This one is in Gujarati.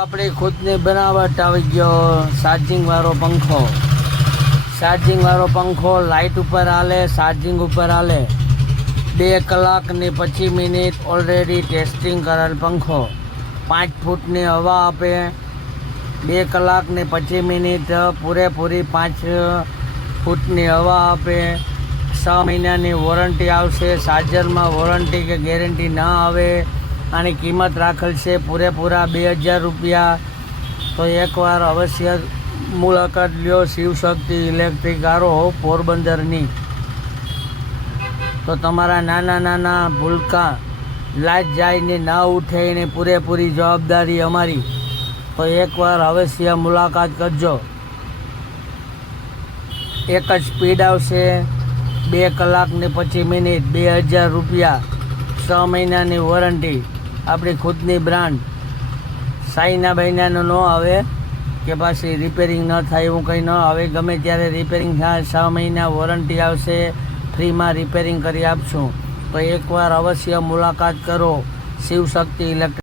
આપણી ખુદની બનાવટ આવી ગયો ચાર્જિંગ વાળો પંખો. ચાર્જિંગ વાળો પંખો લાઇટ ઉપર હાલે ચાર્જિંગ ઉપર હાલે. બે કલાક ને પચીસ મિનિટ ઓલરેડી ટેસ્ટિંગ કરેલ પંખો. પાંચ ફૂટની હવા આપે. બે કલાક ને પચીસ મિનિટ પૂરેપૂરી પાંચ ફૂટની હવા આપે. છ મહિનાની વોરંટી આવશે. ચાર્જરમાં વોરંટી કે ગેરંટી ના આવે. આની કિંમત રાખેલ છે. પૂરેપૂરા બે હજાર રૂપિયા. તો એકવાર અવશ્ય મુલાકાત લ્યો. શિવશક્તિ ઇલેક્ટ્રિક આરો પોરબંદરની. તો તમારા નાના નાના ભૂલકા લાજ જાયને ના ઉઠે એની પૂરેપૂરી જવાબદારી અમારી. તો એકવાર અવશ્ય મુલાકાત કરજો. એક જ સ્પીડ આવશે. બે કલાક ને પચીસ મિનિટ, બે હજાર રૂપિયા. છ મહિનાની વોરંટી. આપણી ખુદની બ્રાન્ડ સાઈના બહેનાનું ન આવે કે પાછી રિપેરિંગ ન થાય એવું કંઈ ન આવે. ગમે ત્યારે રિપેરિંગ થાય, છ મહિના વોરંટી આવશે ફ્રીમાં રિપેરિંગ કરી આપશું. તો એકવાર અવશ્ય મુલાકાત કરો. શિવશક્તિ ઇલેક્ટ્રિક